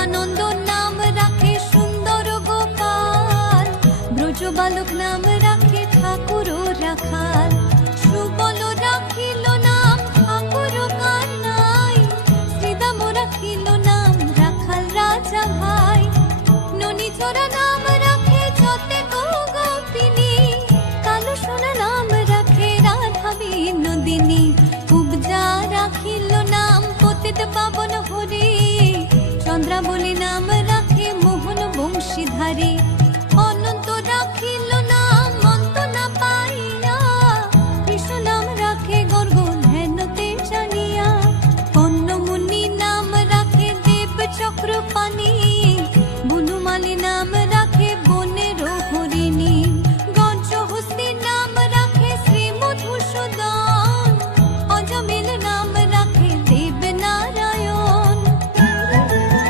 পরমানন্দ নাম রাখে সুন্দর গোপাল, ব্রজ বালক নাম রাখে ঠাকুর রাখা।